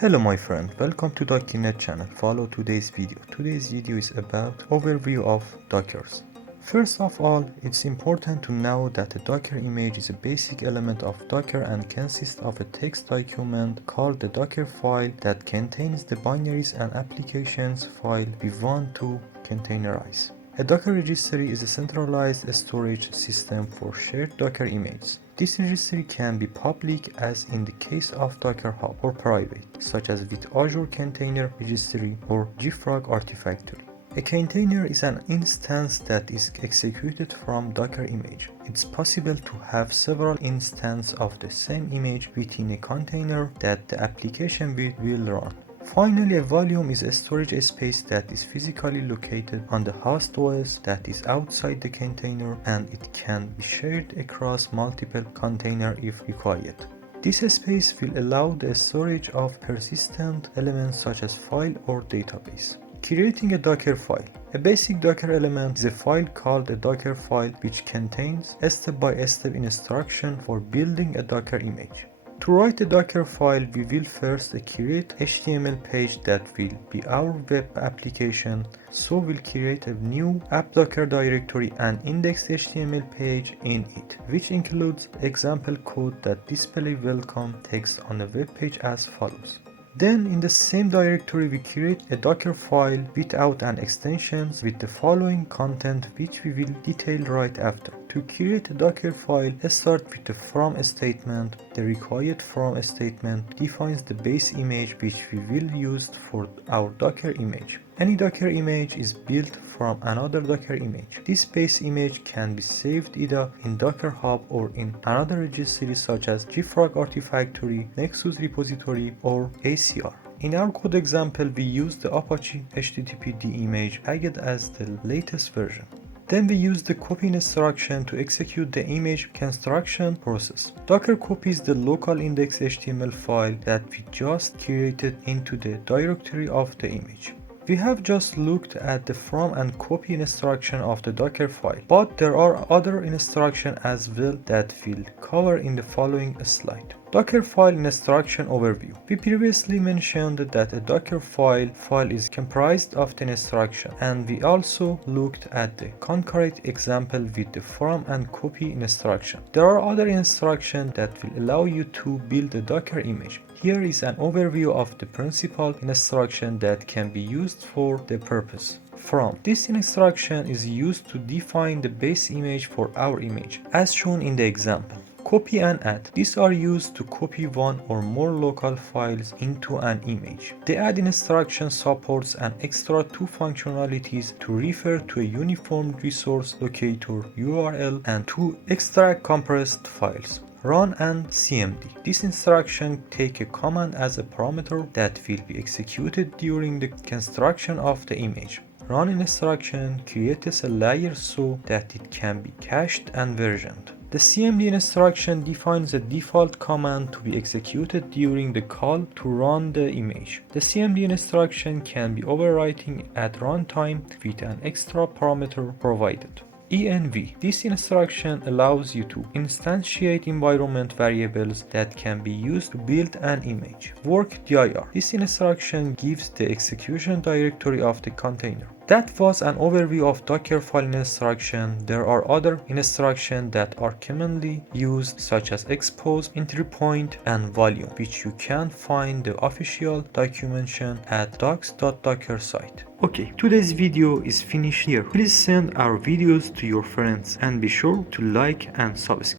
Hello my friend, welcome to Docinnet channel. Follow today's video. Today's video is about overview of Dockers. First of all, it's important to know that a Docker image is a basic element of Docker and consists of a text document called the Docker file that contains the binaries and applications file we want to containerize. A Docker registry is a centralized storage system for shared Docker images. This registry can be public as in the case of Docker Hub or private, such as with Azure Container Registry or JFrog Artifactory. A container is an instance that is executed from Docker image. It's possible to have several instances of the same image within a container that the application will run. Finally, a volume is a storage space that is physically located on the host OS that is outside the container, and it can be shared across multiple containers if required. This space will allow the storage of persistent elements such as file or database. Creating a Docker file. A basic Docker element is a file called a Docker file which contains a step-by-step instruction for building a Docker image. To write a Docker file, we will first create HTML page that will be our web application. So we'll create a new app Docker directory and index HTML page in it, which includes example code that display welcome text on a web page as follows. Then in the same directory we create a Docker file without an extensions with the following content which we will detail right after. To create a Docker file, let's start with the from statement. The required from statement defines the base image which we will use for our Docker image. Any Docker image is built from another Docker image. This base image can be saved either in Docker Hub or in another registry such as JFrog Artifactory, Nexus repository, or ACR. In our code example, we use the Apache HTTPD image tagged as the latest version. Then we use the copy instruction to execute the image construction process. Docker copies the local index HTML file that we just created into the directory of the image. We have just looked at the from and copy instruction of the Docker file, but there are other instructions as well that we'll cover in the following slide. Docker file instruction overview. We previously mentioned that a Docker file is comprised of the instruction, and we also looked at the concrete example with the from and copy instruction. There are other instructions that will allow you to build a Docker image. Here is an overview of the principal instruction that can be used for the purpose. From. This instruction is used to define the base image for our image, as shown in the example. Copy and add. These are used to copy one or more local files into an image. The add instruction supports an extra two functionalities to refer to a uniform resource locator URL and to extract compressed files. Run and CMD. This instruction take a command as a parameter that will be executed during the construction of the image. Run instruction creates a layer so that it can be cached and versioned. The CMD instruction defines a default command to be executed during the call to run the image. The CMD instruction can be overwriting at runtime with an extra parameter provided. env. This instruction allows you to instantiate environment variables that can be used to build an image. Work_dir. This instruction gives the execution directory of the container. That was an overview of Docker file instruction. There are other instructions that are commonly used such as expose, entry point, and volume, which you can find the official documentation at docs.docker site. Okay, today's video is finished here. Please send our videos to your friends and be sure to like and subscribe.